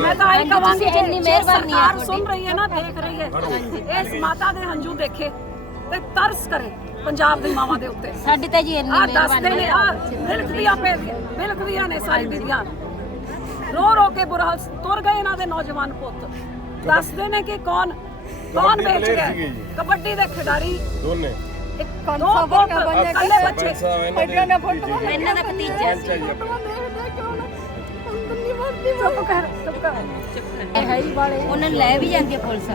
ਮੈਂ ਤਾਂ ਇਹ ਤੁਸੀਂ ਇੰਨੀ ਮਿਹਰਬਾਨੀ ਆ ਸਰਕਾਰ ਸੁਣ ਰਹੀ ਹੈ ਨਾ ਦੇਖ ਰਹੀ ਹੈ। ਇਸ ਮਾਤਾ ਦੇ ਹੰਝੂ ਦੇਖੇ ਤੇ ਤਰਸ ਕਰੇ ਪੰਜਾਬ ਦੀ ਮਾਵਾਂ ਦੇ ਉੱਤੇ। ਸਾਡੀ ਤਾਂ ਜੀ ਇੰਨੀ ਮਿਹਰਬਾਨੀ ਆ। ਬਿਲਕਦੀਆਂ ਪੇ ਬਿਲਕਦੀਆਂ ਨੇ ਸਾਰੀ ਬੀਬੀਆਂ। ਰੋ ਰੋ ਕੇ ਬੁਰਾ ਤੁਰ ਗਏ ਇਹਨਾਂ ਦੇ ਨੌਜਵਾਨ ਪੁੱਤ। ਦੱਸਦੇ ਨੇ ਕਿ ਕੌਣ ਕੌਣ ਕਬੱਡੀ ਵੇਚ ਗਿਆ। ਕਬੱਡੀ ਦੇ ਖਿਡਾਰੀ। ਦੋਨੇ। ਇੱਕ ਬੱਚੇ। ਸਾਹਿਬ ਇਹਨਾਂ ਦੇ ਇਹਨਾਂ ਦਾ ਭਤੀਜਾ। ਸੀ ਚੁੱਪ ਕਰ ਚੁੱਪ ਕਰ ਉਹਨਾਂ ਨੂੰ ਲੈ ਵੀ ਜਾਂਦੀ ਹੈ ਪੁਲਿਸ।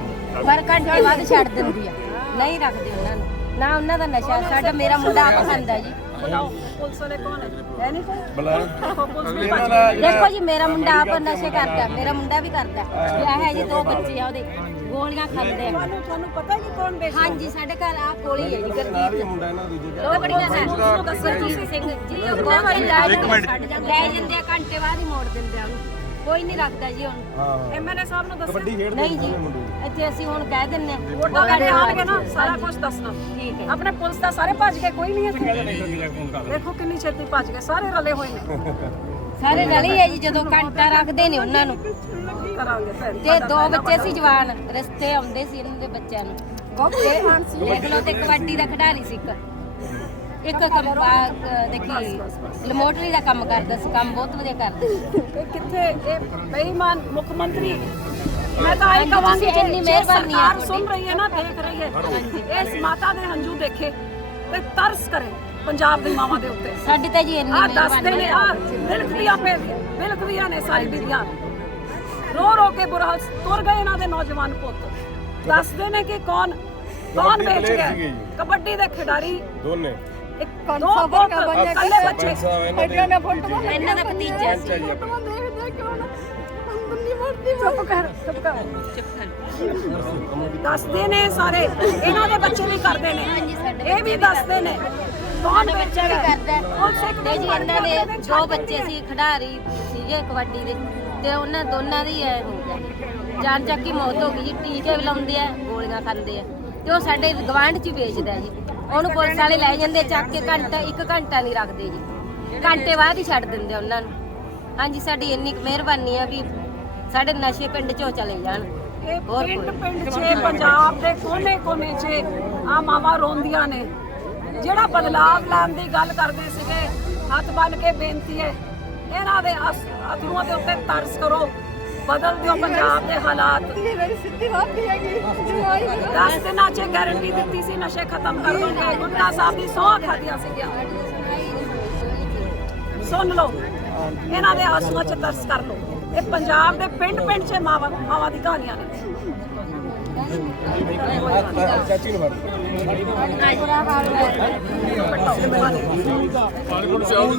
ਪਰ ਘੰਟੇ ਬਾਅਦ ਛੱਡ ਦਿੰਦੀ ਆ। ਨਹੀਂ ਰੱਖਦੇ ਉਹਨਾਂ ਨੂੰ। ਨਾ ਉਹਨਾਂ ਦਾ ਨਸ਼ਾ ਸਾਡਾ ਮੇਰਾ ਮੁੰਡਾ ਆਪ ਖਾਂਦਾ ਜੀ। ਬੁਲਾਓ ਪੁਲਿਸ ਵਾਲੇ ਕੌਣ ਹੈ ਹੈ ਨਹੀਂ ਕੋਈ? ਬੁਲਾ ਦੇਖੋ ਜੀ ਮੇਰਾ ਮੁੰਡਾ ਆਪ ਨਸ਼ੇ ਕਰਦਾ ਮੇਰਾ ਮੁੰਡਾ ਵੀ ਕਰਦਾ। ਵਿਆਹ ਹੈ ਜੀ ਦੋ ਬੱਚੇ ਆ ਉਹਦੇ ਗੋਲੀਆਂ ਖਾਂਦੇ ਆ। ਤੁਹਾਨੂੰ ਪਤਾ ਹੈ ਕਿ ਕੌਣ ਵੇਚਦਾ ਹਾਂਜੀ ਸਾਡੇ ਘਰ ਆ ਕੋਲੀ ਹੈ ਜੀ ਗੁਰਜੀਤ। ਮੁੰਡਾ ਇਹਨਾਂ ਦੂਜੇ ਦੋ ਬੜੀਆਂ ਨੇ ਗੁਰਜੀਤ ਸਿੰਘ ਜੀ ਉਹ ਬਹੁਤ ਵਾਰੀ ਲੈ ਜਾਂਦੇ ਲੈ ਜਾਂਦੇ ਆ ਘੰਟੇ ਬਾਅਦ ਹੀ ਮੋੜ ਦਿੰਦੇ ਆ ਉਹਨੂੰ। ਕੋਈ ਨਹੀਂ ਰੱਖਦਾ ਜੀ ਹੁਣ। ਹਾਂ। ਐਮਐਲਏ ਸਾਹਿਬ ਨੂੰ ਦੱਸੋ ਕਬੱਡੀ ਖੇਡਦੇ ਨਹੀਂ ਜੀ ਇੱਥੇ ਅਸੀਂ ਹੁਣ ਕਹਿ ਦਿੰਨੇ ਆ ਵੋਟਾਂ ਲੈਣੇ ਆਣਗੇ ਨਾ ਸਾਰਾ ਕੁਝ ਦੱਸਣਾ। ਠੀਕ ਹੈ। ਆਪਣੇ ਪੁਲਿਸ ਦਾ ਸਾਰੇ ਭੱਜ ਗਏ ਕੋਈ ਨਹੀਂ ਇੱਥੇ। ਦੇਖੋ ਕਿੰਨੀ ਛੇਤੀ ਭੱਜ ਗਏ ਸਾਰੇ ਰਲੇ ਹੋਏ ਨੇ। ਸਾਰੇ ਰਲੀ ਹੈ ਜੀ ਜਦੋਂ ਘੰਟਾ ਰੱਖਦੇ ਨੇ ਉਹਨਾਂ ਨੂੰ। ਕਰਾਂਗੇ ਫਿਰ। ਤੇ ਦੋ ਬੱਚੇ ਸੀ ਜਵਾਨ ਰਸਤੇ ਆਉਂਦੇ ਸੀ ਇਹਨਾਂ ਦੇ ਬੱਚਿਆਂ ਨੂੰ। ਤੇ ਦੇਖ ਲਓ ਤੇ ਕਬੱਡੀ ਦਾ ਖਿਡਾਰੀ ਸੀ ਇੱਕ। ਇੱਕ ਕੰਮ ਆ- ਦੇਖੀ ਲਮੋਟਰੀ ਦਾ ਕੰਮ ਕਰਦਾ ਸੀ ਕੰਮ ਬਹੁਤ ਵਧੀਆ ਕਰਦਾ ਸੀ। ਇਹ ਕਿੱਥੇ ਇਹ ਬੇਈਮਾਨ ਮੁੱਖ ਮੰਤਰੀ। ਮੈਂ ਤਾਂ ਇਹ ਕਵਾਂਗੀ ਤੁਸੀਂ ਇੰਨੀ ਮਿਹਰਬਾਨੀ ਆ ਸਰਕਾਰ ਸੁਣ ਰਹੀ ਹੈ ਨਾ ਦੇਖ ਰਹੀ ਹੈ। ਇਸ ਮਾਤਾ ਦੇ ਹੰਝੂ ਦੇਖੇ ਤੇ ਤਰਸ ਕਰੇ ਪੰਜਾਬ ਦੀ ਮਾਵਾਂ ਦੇ ਉੱਤੇ। ਸਾਡੀ ਤਾਂ ਜੀ ਇੰਨੀ ਆ ਦੱਸਦੇ ਮਿਹਰਬਾਨੀ ਨੇ ਆ। ਬਿਲਕਦੀਆਂ ਪੇ ਬਿਲਕਦੀਆਂ ਨੇ ਸਾਰੀ ਬੀਬੀਆਂ। ਰੋ ਰੋ ਕੇ ਬੁਰਾ ਹਾਲ ਤੁਰ ਗਏ ਇਹਨਾਂ ਦੇ ਨੌਜਵਾਨ ਪੁੱਤ। ਦੱਸਦੇ ਨੇ ਕਿ ਕੌਣ ਕੌਣ ਵੇਚ ਗਿਆ। ਕਬੱਡੀ ਦੇ ਖਿਡਾਰੀ। ਦੋਨੇ। ਇੱਕ ਦੋ ਪੁੱਤ ਇਕੱਲੇ ਬੱਚੇ ਸਾਹਿਬ ਇਹਨਾਂ ਦੇ ਇਹਨਾਂ ਦਾ ਭਤੀਜਾ ਸੀ। ਚਾਹੀਏ ਚੁੱਪ ਕਰ ਚੁੱਪ ਕਰ ਚੁੱਪ ਕਰ। ਦੱਸਦੇ ਨੇ ਸਾਰੇ ਇਹਨਾਂ ਦੇ ਬੱਚੇ ਵੀ ਕਰਦੇ ਨੇ। ਹਾਂਜੀ, ਸਾਡੇ ਇਹ ਵੀ ਦੱਸਦੇ ਨੇ। ਕੌਣ ਬੱਚਾ ਵੀ ਕਰਦਾ ਹੈ। ਪੁਲਿਸ ਇੱਕ ਤੇ ਜੀ ਦਿਨ ਇਹਨਾਂ ਦੇ ਫੜ ਕੇ ਦੋ ਬੱਚੇ ਸੀ ਖਿਡਾਰੀ ਸੀਗੇ ਕਬੱਡੀ ਦੇ। ਤੇ ਉਹਨਾਂ ਦੋਨਾਂ ਦੀ ਐ ਹੋ ਗਿਆ। ਜੀ ਜਾਨ ਚੱਕ ਮੌਤ ਹੋ ਗਈ ਜੀ। ਟੀਕੇ ਵੀ ਲਾਉਂਦੇ ਆ ਗੋਲੀਆਂ ਖਾਂਦੇ ਆ। ਤੇ ਉਹ ਸਾਡੇ ਗਵਾਂਢ 'ਚ ਵੇਚਦਾ ਜੀ। ਉਹਨੂੰ ਪੁਲਿਸ ਵਾਲੇ ਲੈ ਜਾਂਦੇ ਚੱਕ ਕੇ ਘੰਟਾ ਇੱਕ ਘੰਟਾ ਨਹੀਂ ਰੱਖਦੇ ਜੀ। ਘੰਟੇ ਬਾਅਦ ਹੀ ਛੱਡ ਦਿੰਦੇ ਉਹਨਾਂ ਨੂੰ। ਹਾਂਜੀ ਸਾਡੀ ਇੰਨੀ ਕੁ ਮਿਹਰਬਾਨੀ ਆ ਵੀ ਸਾਡੇ ਨਸ਼ੇ ਪਿੰਡ 'ਚੋਂ ਚਲੇ ਜਾਣ। ਇਹ ਹੋਰ ਪਿੰਡ ਕੋਈ। ਪਿੰਡ 'ਚ ਪੰਜਾਬ ਦੇ ਕੋਨੇ-ਕੋਨੇ 'ਚ ਆ ਮਾਵਾਂ ਰੋਂਦੀਆਂ ਨੇ। ਜਿਹੜਾ ਬਦਲਾਵ ਲੈਣ ਦੀ ਗੱਲ ਕਰਦੇ ਸੀਗੇ ਹੱਥ ਬੰਨ ਕੇ ਬੇਨਤੀ ਹੈ ਇਹਨਾਂ ਦੇ ਅਸ- ਅਥਰੂਆਂ ਦੇ ਉੱਤੇ ਤਰਸ ਕਰੋ। ਬਦਲ ਦਿਓ ਪੰਜਾਬ ਦੇ ਹਾਲਾਤ। ਦਸ ਦਿਨਾਂ 'ਚ ਗਾਰੰਟੀ ਦਿੱਤੀ ਸੀ ਨਸ਼ੇ ਖਤਮ ਕਰ ਦੋਗੇ ਗੁੰਡਾ ਸਾਹਿਬ ਦੀ ਸੌਂ ਖਾਦੀਆਂ ਸੀਗੀਆਂ। ਸੁਣ ਲਓ। ਇਹਨਾਂ ਦੇ ਆਸੂਆਂ 'ਚ ਤਰਸ ਕਰ ਲਓ। ਇਹ ਪੰਜਾਬ ਦੇ ਪਿੰਡ ਪਿੰਡ 'ਚ ਮਾਵਾਂ ਮਾਵਾਂ ਦੀ ਕਹਾਣੀਆਂ ਨੇ। ਚਾਚੀ ਨੂੰ ਪਟਾਓ